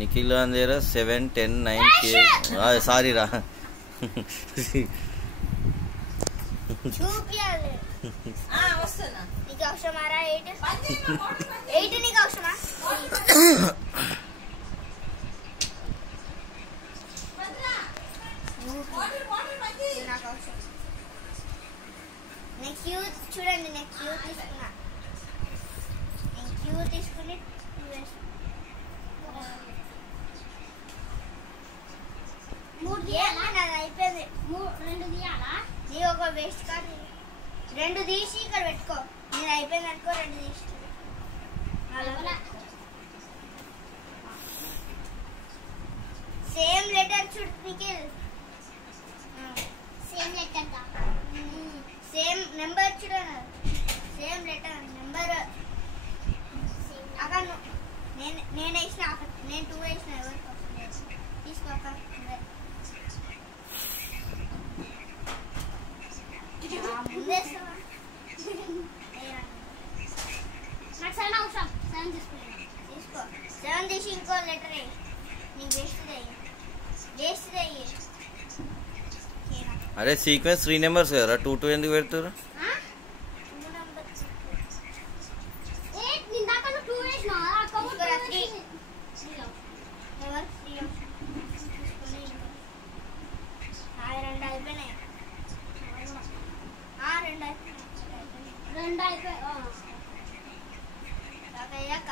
నిఖిల్ అందర 7 10 9 సారీ రా చూపియాలి వస్తున్నా నీకు అవసరమారా 8 నీకు అవసరమా నెక్స్ట్ క్యూ చూడండి నెక్స్ట్ క్యూ తీసుకున్నా నేను క్యూ తీసుకుని మూడు తీయాలా నాది అయిపోయింది రెండు తీయాలా నీ ఒక వేస్ట్ కార్డ్ రెండు తీసి ఇక్కడ పెట్టుకో నేను అయిపోయింది అనుకో రెండు తీసి సేమ్ లెటర్ చూడు Nikhil same letter same number చూడను సేమ్ లెటర్ నెంబర్ అక్కడ నేను వేసిన నేను 2 వేసిన ఎవరికి తీసుకోక నాకు 7 అవసరం 7 తీసుకో 7 తీసి ఇంకో లెటర్ నీకు వేస్ట్ అయ్యి అరే సీక్వెన్స్ 3 నెంబర్స్ కదరా 2 2 ఎందుకు పెడతారు రెండు అయిపోయాక